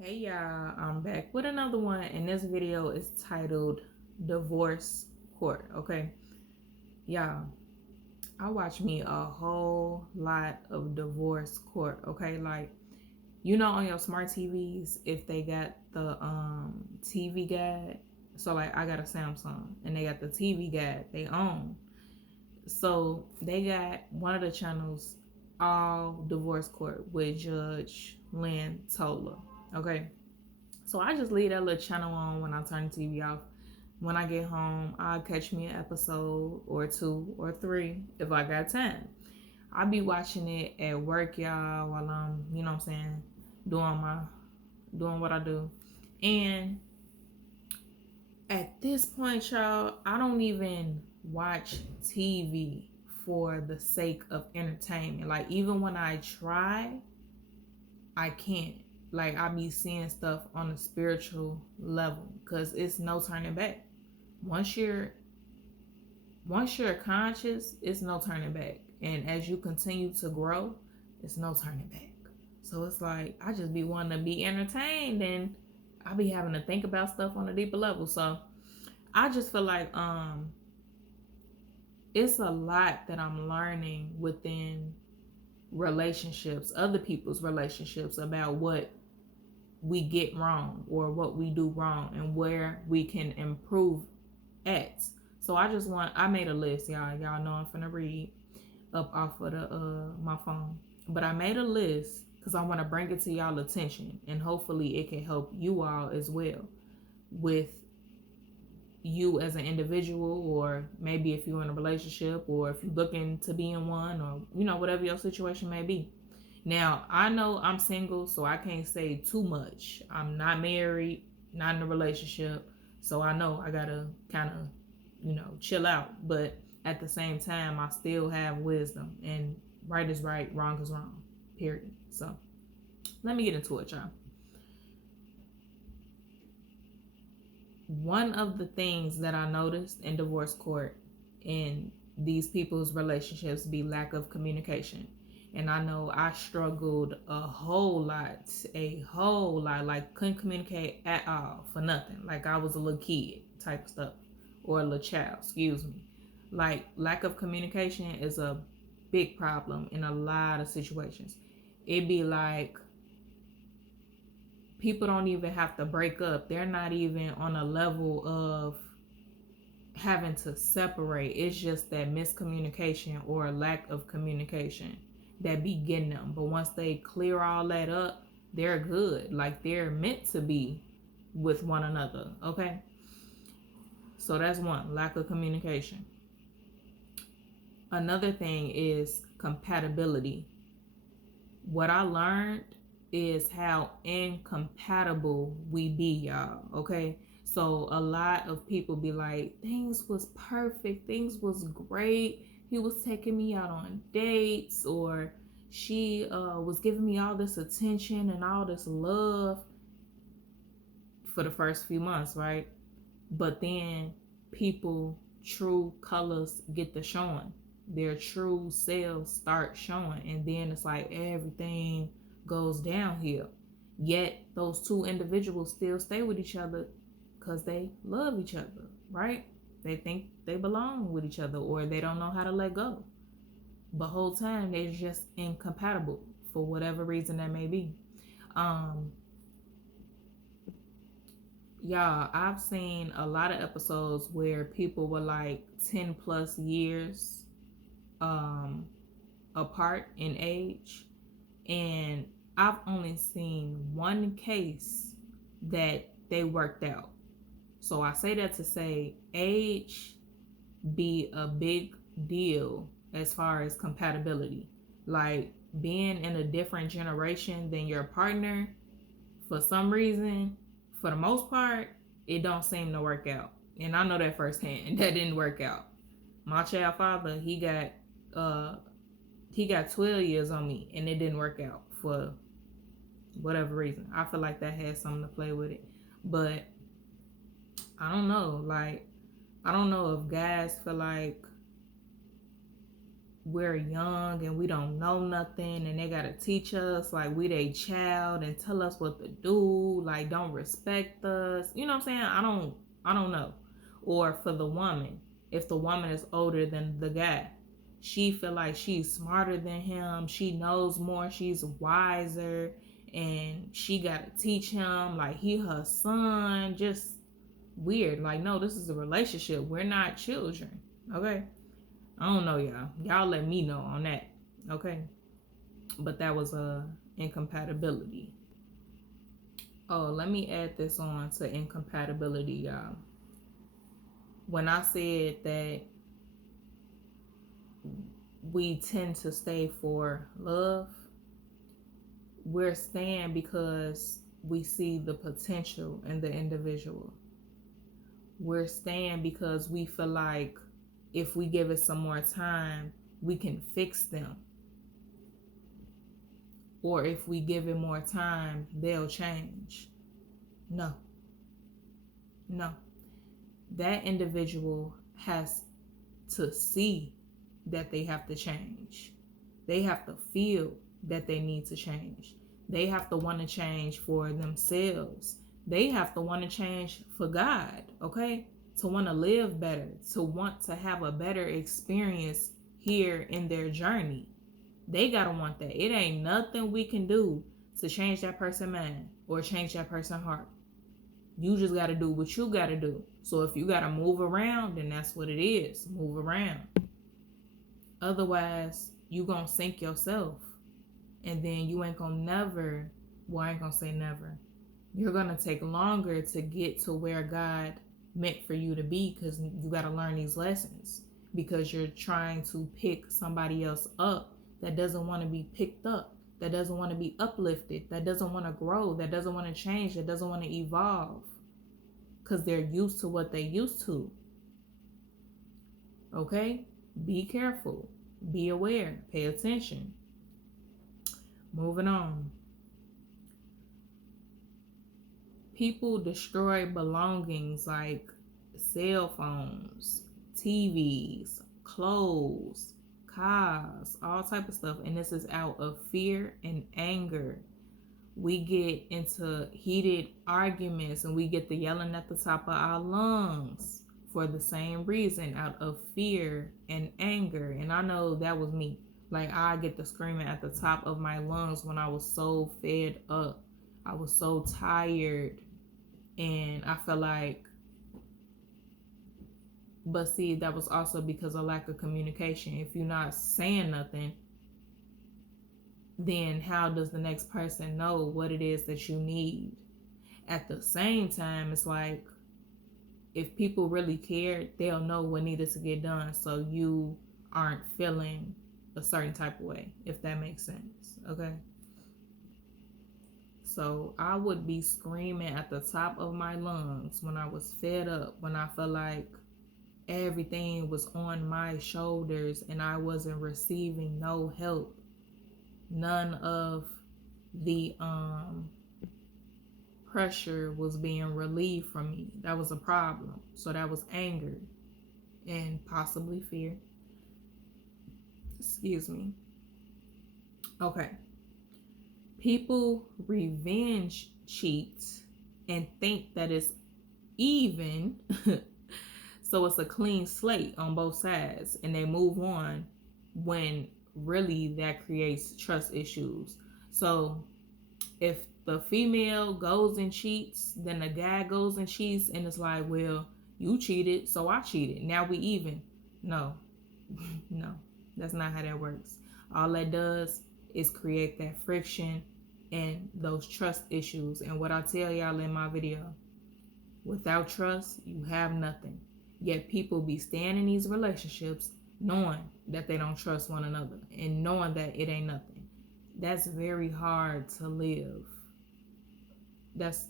Hey y'all, I'm back with another one, and this video is titled Divorce Court. Okay, y'all, I watch me a whole lot of divorce court. Okay, like on your smart TVs, if they got the TV guide, so like I got a Samsung and they got the TV guide they own. So they got one of the channels, all divorce court with Judge Lynn Tola. Okay. So I just leave that little channel on when I turn the TV off. When I get home, I'll catch me an episode or two or three if I got time. I'll be watching it at work, y'all, while I'm, doing my doing what I do. And at this point, y'all, I don't even watch TV for the sake of entertainment. Like even when I try, I can't. Like I be seeing stuff on a spiritual level because it's no turning back. Once you're conscious, it's no turning back. And as you continue to grow, it's no turning back. So it's like I just be wanting to be entertained and I be having to think about stuff on a deeper level. So I just feel like it's a lot that I'm learning within relationships, other people's relationships, about what we get wrong or what we do wrong and where we can improve at. So I made a list, y'all. Y'all know I'm finna read up off of the my phone. But I made a list because I want to bring it to y'all attention and hopefully it can help you all as well with you as an individual, or maybe if you're in a relationship or if you're looking to be in one, or whatever your situation may be. Now, I know I'm single, so I can't say too much. I'm not married, not in a relationship, so I know I gotta kind of, chill out. But at the same time, I still have wisdom, and right is right, wrong is wrong, period. So let me get into it, y'all. One of the things that I noticed in divorce court in these people's relationships be lack of communication. And I know I struggled a whole lot, like couldn't communicate at all for nothing. Like I was a little kid type of stuff, or a little child, excuse me. Like lack of communication is a big problem in a lot of situations. It'd be like people don't even have to break up. They're not even on a level of having to separate. It's just that miscommunication or lack of communication that be getting them. But once they clear all that up, they're good. Like they're meant to be with one another. Okay. So that's one, lack of communication. Another thing is compatibility. What I learned is how incompatible we be, y'all. Okay. So a lot of people be like, things was perfect, things was great. He was taking me out on dates, or she was giving me all this attention and all this love for the first few months, right? But then people true colors get to showing. Their true selves start showing, and then it's like everything goes downhill. Yet those two individuals still stay with each other because they love each other, right? They think they belong with each other, or they don't know how to let go. But whole time they're just incompatible for whatever reason that may be. Um, Y'all, I've seen a lot of episodes where people were like 10 plus years um, apart in age, and I've only seen one case that they worked out. So I say that to say age be a big deal as far as compatibility. Like being in a different generation than your partner, for some reason, for the most part, it don't seem to work out. And I know that firsthand. That didn't work out. My child father, he got 12 years on me, and it didn't work out for whatever reason. I feel like that had something to play with it. But I don't know. Like, I don't know if guys feel like we're young and we don't know nothing, and they gotta teach us like we they child and tell us what to do, like don't respect us. You know what I'm saying? I don't know. Or for the woman, if the woman is older than the guy, she feel like she's smarter than him, she knows more, she's wiser, and she gotta teach him like he her son. Just weird. Like, no, this is a relationship. We're not children. Okay. I don't know, y'all. Y'all let me know on that. Okay. But that was incompatibility. Oh, let me add this on to incompatibility, y'all. When I said that we tend to stay for love, we're staying because we see the potential in the individual. We're staying because we feel like if we give it some more time, we can fix them. Or if we give it more time, they'll change. No. No. That individual has to see that they have to change. They have to feel that they need to change. They have to want to change for themselves. They have to want to change for God, okay? To want to live better, to want to have a better experience here in their journey. They got to want that. It ain't nothing we can do to change that person's mind or change that person's heart. You just got to do what you got to do. So if you got to move around, then that's what it is. Move around. Otherwise, you going to sink yourself. And then you ain't going to never, well, I ain't going to say never. You're going to take longer to get to where God meant for you to be, because you got to learn these lessons, because you're trying to pick somebody else up that doesn't want to be picked up, that doesn't want to be uplifted, that doesn't want to grow, that doesn't want to change, that doesn't want to evolve, because they're used to what they used to. Okay? Be careful. Be aware. Pay attention. Moving on. People destroy belongings like cell phones, TVs, clothes, cars, all type of stuff. And this is out of fear and anger. We get into heated arguments and we get the yelling at the top of our lungs for the same reason, out of fear and anger. And I know that was me. Like, I get the screaming at the top of my lungs when I was so fed up. I was so tired. And I felt like, but see, that was also because of lack of communication. If you're not saying nothing, then how does the next person know what it is that you need? At the same time, it's like, if people really cared, they'll know what needed to get done, so you aren't feeling a certain type of way, if that makes sense. Okay? So I would be screaming at the top of my lungs when I was fed up, when I felt like everything was on my shoulders and I wasn't receiving no help. None of the pressure was being relieved from me. That was a problem. So that was anger and possibly fear. Excuse me. Okay. People revenge cheat and think that it's even. So it's a clean slate on both sides and they move on, when really that creates trust issues. So if the female goes and cheats, then the guy goes and cheats, and it's like, well, you cheated, so I cheated. Now we even. No. No. That's not how that works. All that does is create that friction and those trust issues. And what I tell y'all in my video, without trust, you have nothing. Yet people be staying in these relationships knowing that they don't trust one another and knowing that it ain't nothing. That's very hard to live. That's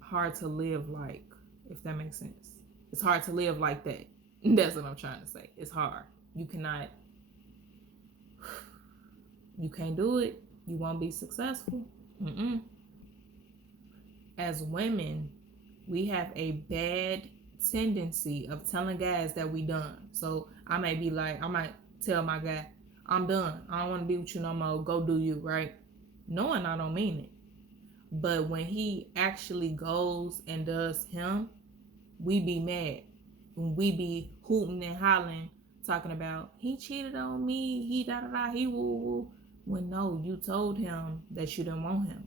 hard to live like, if that makes sense. It's hard to live like that. That's what I'm trying to say. It's hard. You can't do it. You won't be successful. As women, we have a bad tendency of telling guys that we done. So I might tell my guy, I'm done. I don't want to be with you no more. Go do you, right? Knowing I don't mean it. But when he actually goes and does him, we be mad. When we be hooting and hollering, talking about he cheated on me, he da da da, he woo woo. When no, you told him that you didn't want him.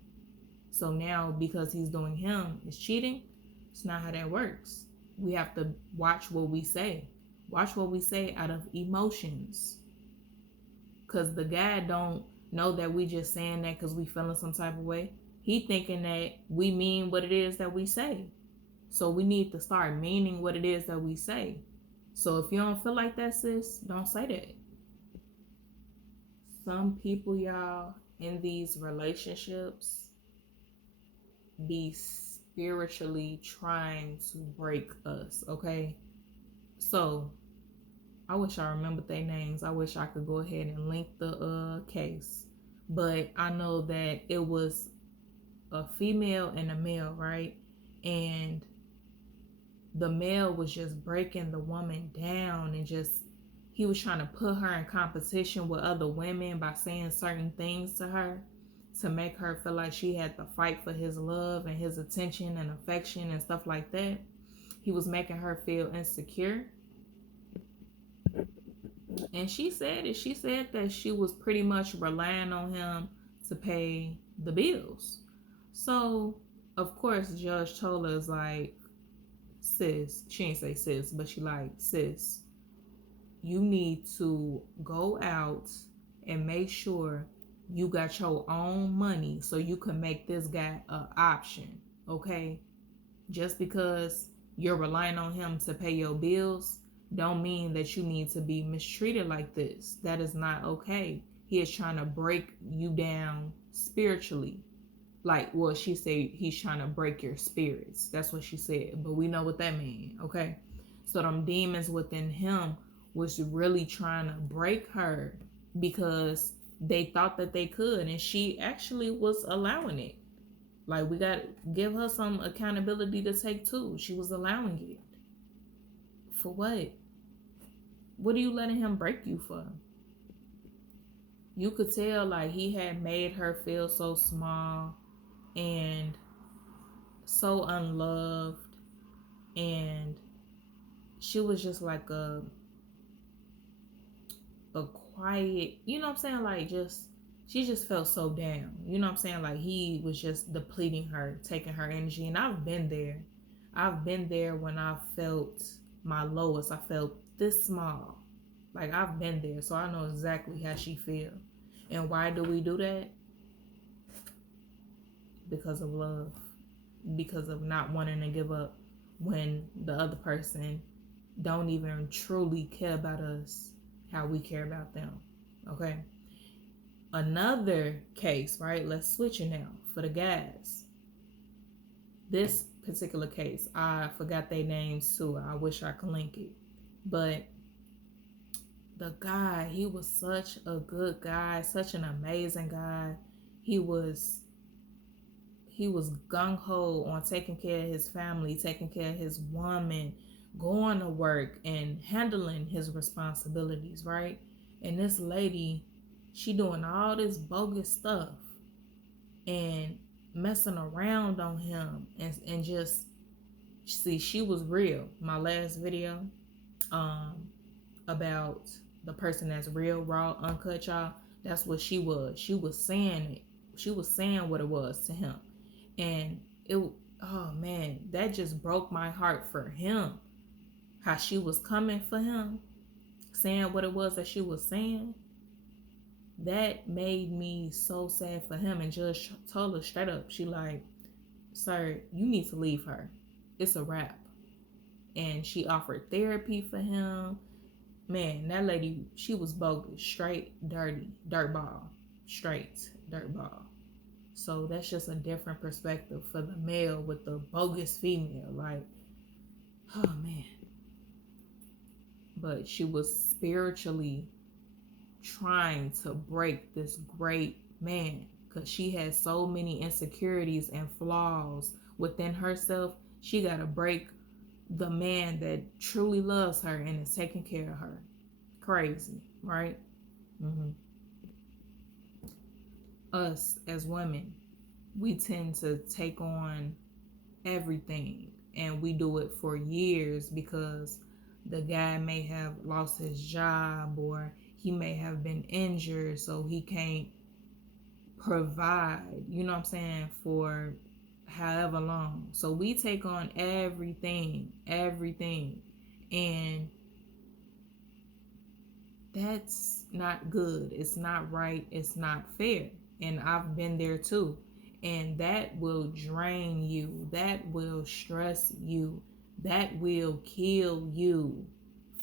So now because he's doing him, is cheating. It's not how that works. We have to watch what we say. Watch what we say out of emotions. Cause the guy don't know that we just saying that because we feeling some type of way. He thinking that we mean what it is that we say. So we need to start meaning what it is that we say. So if you don't feel like that, sis, don't say that. Some people, y'all, in these relationships be spiritually trying to break us, okay? So I wish I remembered their names. I wish I could go ahead and link the case. But I know that it was a female and a male, right? And the male was just breaking the woman down and just he was trying to put her in competition with other women by saying certain things to her to make her feel like she had to fight for his love and his attention and affection and stuff like that. He was making her feel insecure. And she said it. She said that she was pretty much relying on him to pay the bills. So, of course, Judge Tola is like, sis, she ain't say sis, but she like, sis, you need to go out and make sure you got your own money so you can make this guy an option, okay? Just because you're relying on him to pay your bills don't mean that you need to be mistreated like this. That is not okay. He is trying to break you down spiritually. Like, well, she said he's trying to break your spirits. That's what she said. But we know what that means, okay? So them demons within him was really trying to break her because they thought that they could. And she actually was allowing it. Like, we got to give her some accountability to take too. She was allowing it. For what? What are you letting him break you for? You could tell, like, he had made her feel so small and so unloved, and she was just like a quiet, you know what I'm saying, like, just she just felt so down, you know what I'm saying, like he was just depleting her, taking her energy. And I've been there when I felt my lowest. I felt this small. Like, I've been there, so I know exactly how she feel. And why do we do that? Because of love, because of not wanting to give up when the other person don't even truly care about us how we care about them. Okay, another case, right? Let's switch it now for the guys. This particular case, I forgot their names too. I wish I could link it. But the guy, he was such a good guy, such an amazing guy. He was gung-ho on taking care of his family, taking care of his woman, going to work and handling his responsibilities, right? And this lady, she doing all this bogus stuff and messing around on him and just see, she was real. My last video about the person that's real, raw, uncut, y'all, that's what she was. She was saying it. She was saying what it was to him. And it, oh man, that just broke my heart for him. How she was coming for him, saying what it was that she was saying. That made me so sad for him. And Judge told her straight up, she like, sir, you need to leave her. It's a wrap. And she offered therapy for him. Man, that lady, she was bogus. Straight, dirty, dirtball. Straight, dirtball. So that's just a different perspective for the male with the bogus female. Like, oh man. But she was spiritually trying to break this great man because she had so many insecurities and flaws within herself. She got to break the man that truly loves her and is taking care of her. Crazy, right? Mm-hmm. Us as women, we tend to take on everything, and we do it for years because the guy may have lost his job, or he may have been injured, so he can't provide, you know what I'm saying, for however long. So we take on everything, and that's not good. It's not right. It's not fair. And I've been there too. And that will drain you. That will stress you. That will kill you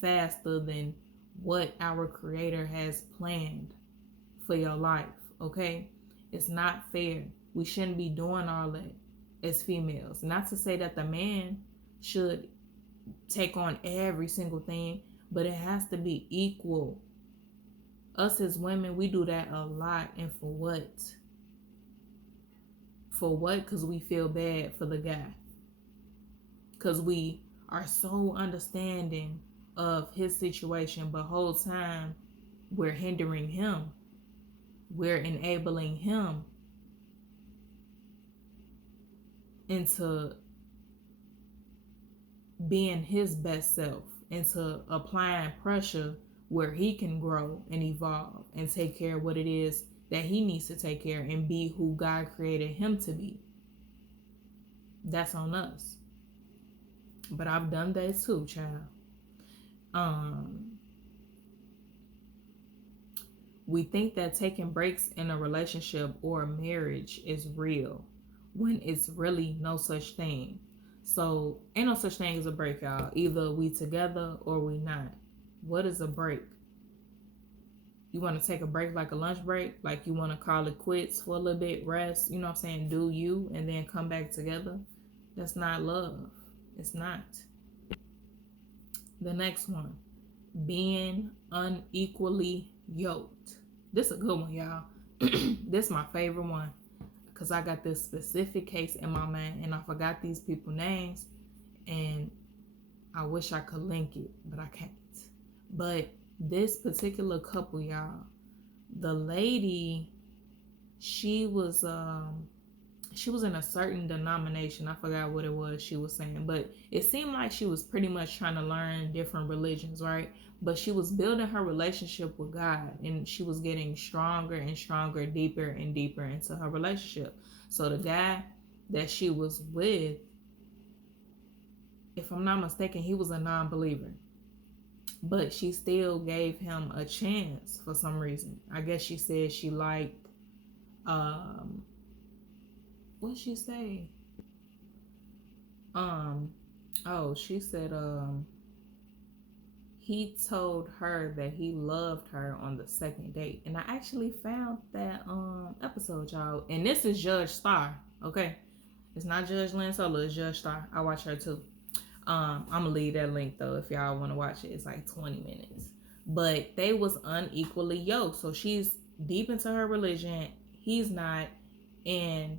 faster than what our Creator has planned for your life. Okay? It's not fair. We shouldn't be doing all that as females. Not to say that the man should take on every single thing, but it has to be equal. Us as women, we do that a lot. And for what? For what? Because we feel bad for the guy. Because we are so understanding of his situation, but whole time we're hindering him. We're enabling him into being his best self, into applying pressure where he can grow and evolve and take care of what it is that he needs to take care of and be who God created him to be. That's on us. But I've done that too, child. We think that taking breaks in a relationship or a marriage is real when it's really no such thing. So ain't no such thing as a break, y'all. Either we together or we not. What is a break? You want to take a break like a lunch break? Like you want to call it quits for a little bit, rest, you know what I'm saying? Do you, and then come back together? That's not love. It's not. The next one, being unequally yoked. This is a good one, y'all. This is my favorite one because I got this specific case in my mind and I forgot these people's names, and I wish I could link it, but I can't. But this particular couple, y'all, the lady, she was in a certain denomination. I forgot what it was she was saying, but it seemed like she was pretty much trying to learn different religions, right? But she was building her relationship with God, and she was getting stronger and stronger, deeper and deeper into her relationship. So the guy that she was with, if I'm not mistaken, he was a non-believer, but she still gave him a chance for some reason. I guess she said she liked what'd she say? She said he told her that he loved her on the second date. And I actually found that episode, y'all. And this is Judge Star, okay? It's not Judge Lynn Solo, it's Judge Star. I watch her too. I'm gonna leave that link though if y'all want to watch it. It's like 20 minutes. But they was unequally yoked. So she's deep into her religion, he's not, and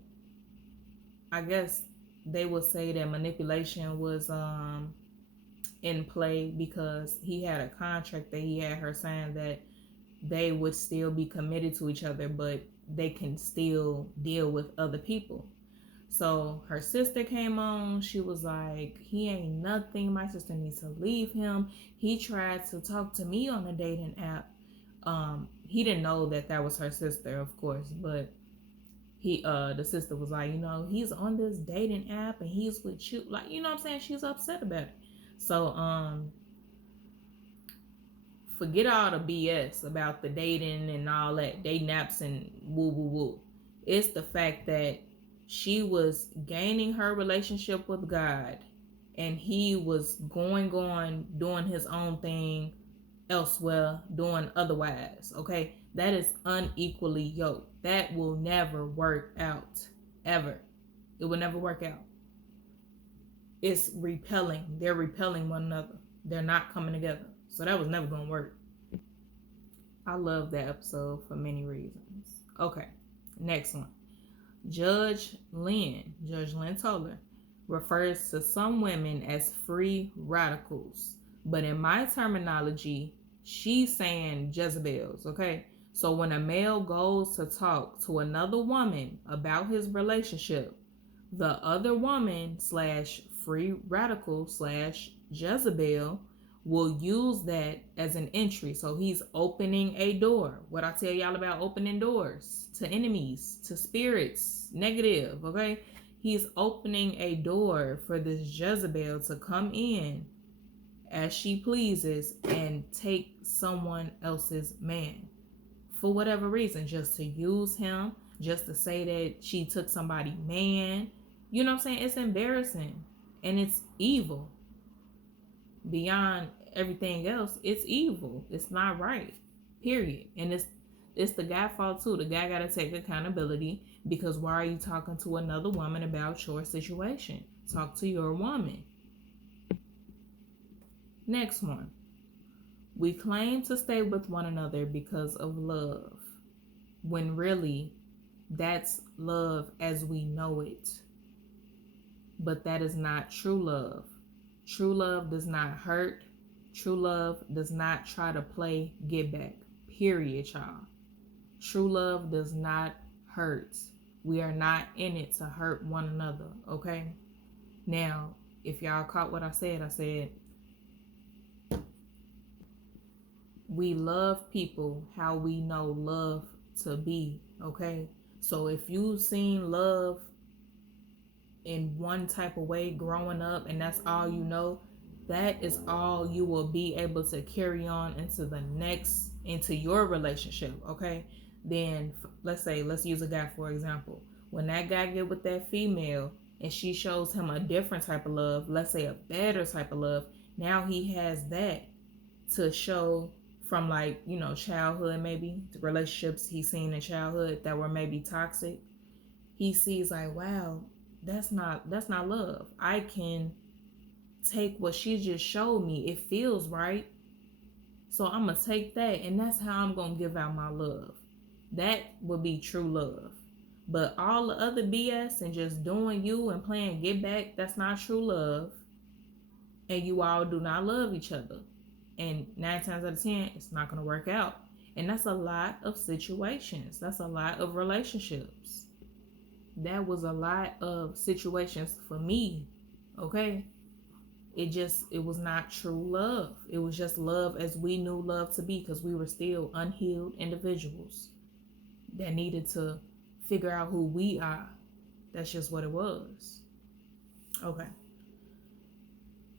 I guess they would say that manipulation was in play because he had a contract that he had her sign that they would still be committed to each other, but they can still deal with other people. So her sister came on. She was like, he ain't nothing. My sister needs to leave him. He tried to talk to me on a dating app. He didn't know that that was her sister, of course, but the sister was like, he's on this dating app and he's with you. Like, you know what I'm saying? She's upset about it. So, forget all the BS about the dating and all that, dating apps and woo woo woo. It's the fact that she was gaining her relationship with God and he was going on doing his own thing elsewhere, doing otherwise. Okay, that is unequally yoked. That will never work out, ever. It will never work out. It's repelling. They're repelling one another. They're not coming together. So that was never gonna work. I love that episode for many reasons. Okay, next one. Judge Lynn Toller, refers to some women as free radicals, but in my terminology, She's saying Jezebels, okay? So when a male goes to talk to another woman about his relationship, the other woman slash free radical slash Jezebel will use that as an entry. So he's opening a door. What I tell y'all about opening doors to enemies, to spirits, negative, okay? He's opening a door for this Jezebel to come in as she pleases and take someone else's man for whatever reason, just to use him, just to say that she took somebody's man. You know what I'm saying? It's embarrassing and it's evil. Beyond everything else, it's evil. It's not right. Period. And it's the guy's fault too. The guy got to take accountability, because why are you talking to another woman about your situation? Talk to your woman. Next one. We claim to stay with one another because of love, when really that's love as we know it. But that is not true love. True love does not hurt. True love does not try to play get back. Period, y'all. True love does not hurt. We are not in it to hurt one another, okay? Now, if y'all caught what I said we love people how we know love to be, okay? So if you've seen love in one type of way growing up and that's all you know, that is all you will be able to carry on into your relationship, okay? Then let's use a guy for example. When that guy get with that female and she shows him a different type of love, let's say a better type of love, now he has that to show from, like, you know, childhood, maybe the relationships he's seen in childhood that were maybe toxic. He sees like, wow, that's not love. I can take what she just showed me. It feels right. So I'm going to take that, and that's how I'm going to give out my love. That would be true love. But all the other BS and just doing you and playing get back, that's not true love. And you all do not love each other. And 9 times out of 10, it's not going to work out. And that's a lot of situations. That's a lot of relationships. That was a lot of situations for me, okay? It was not true love. It was just love as we knew love to be, because we were still unhealed individuals that needed to figure out who we are. That's just what it was. Okay.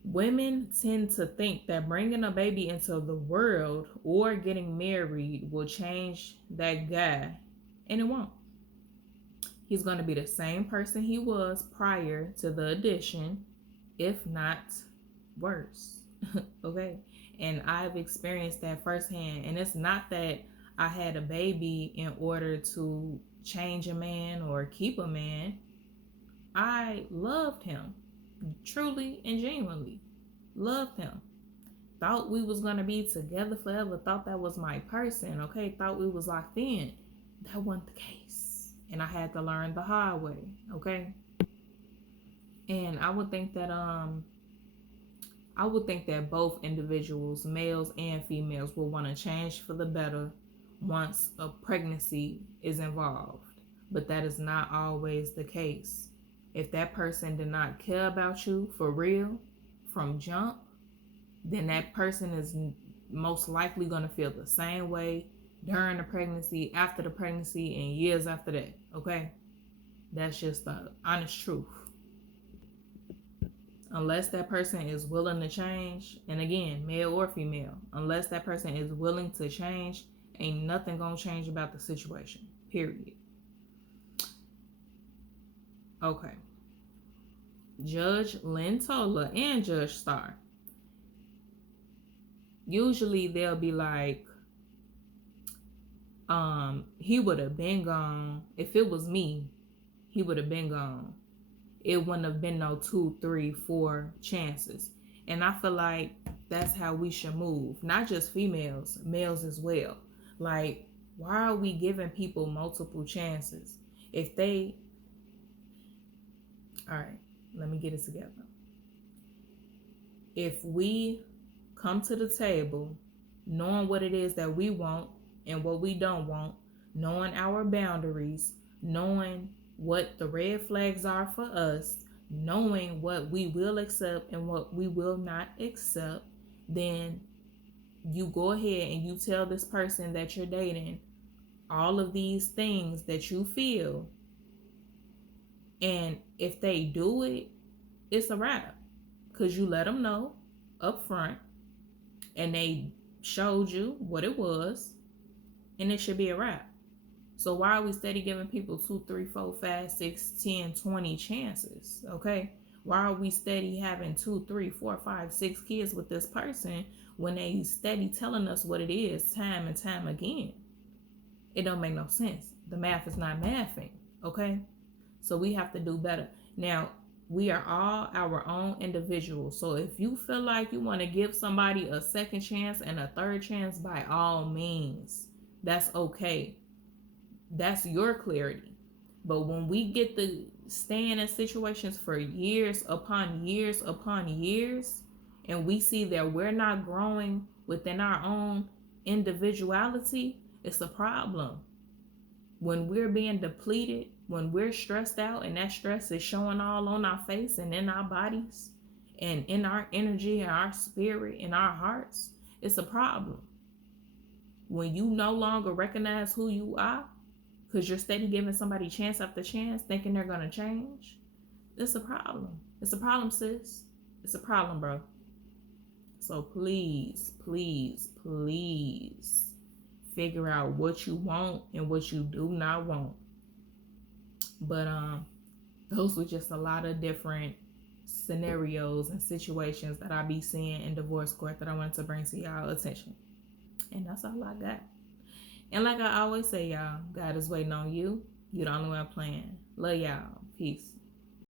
Women tend to think that bringing a baby into the world or getting married will change that guy, and it won't. He's going to be the same person he was prior to the addition, if not worse. Okay? And I've experienced that firsthand. And it's not that I had a baby in order to change a man or keep a man. I loved him. Truly and genuinely loved him. Thought we was gonna be together forever. Thought that was my person, okay? Thought we was locked in. That wasn't the case. And I had to learn the hard way, okay? And I would think that both individuals, males and females, will want to change for the better once a pregnancy is involved. But that is not always the case. If that person did not care about you for real from jump, then that person is most likely going to feel the same way during the pregnancy, after the pregnancy, and years after that, okay? That's just the honest truth. Unless that person is willing to change, and again, male or female, unless that person is willing to change, ain't nothing going to change about the situation, period. Okay. Judge Lynn Tola and Judge Starr. Usually they'll be like, he would have been gone. If it was me, he would have been gone. It wouldn't have been no 2, 3, 4 chances. And I feel like that's how we should move. Not just females, males as well. Like, why are we giving people multiple chances? All right, let me get it together. If we come to the table, knowing what it is that we want and what we don't want, knowing our boundaries, knowing what the red flags are for us, knowing what we will accept and what we will not accept, then you go ahead and you tell this person that you're dating all of these things that you feel. And if they do it, it's a wrap. Because you let them know up front and they showed you what it was, and it should be a wrap. So why are we steady giving people 2, 3, 4, 5, 6, 10, 20 chances? Okay? Why are we steady having 2, 3, 4, 5, 6 kids with this person when they steady telling us what it is time and time again? It don't make no sense. The math is not mathing. Okay? So we have to do better. Now, we are all our own individuals. So if you feel like you want to give somebody a second chance and a third chance, by all means, that's okay. That's your clarity. But when we get to staying in situations for years upon years upon years, and we see that we're not growing within our own individuality, it's a problem. When we're being depleted, when we're stressed out, and that stress is showing all on our face and in our bodies and in our energy and our spirit and our hearts, it's a problem. When you no longer recognize who you are because you're steady giving somebody chance after chance thinking they're going to change, it's a problem. It's a problem, sis. It's a problem, bro. So please, please, please figure out what you want and what you do not want. But those were just a lot of different scenarios and situations that I be seeing in divorce court that I wanted to bring to y'all attention. And that's all I got. And like I always say, y'all, God is waiting on you. You the only one playing. Love y'all. Peace.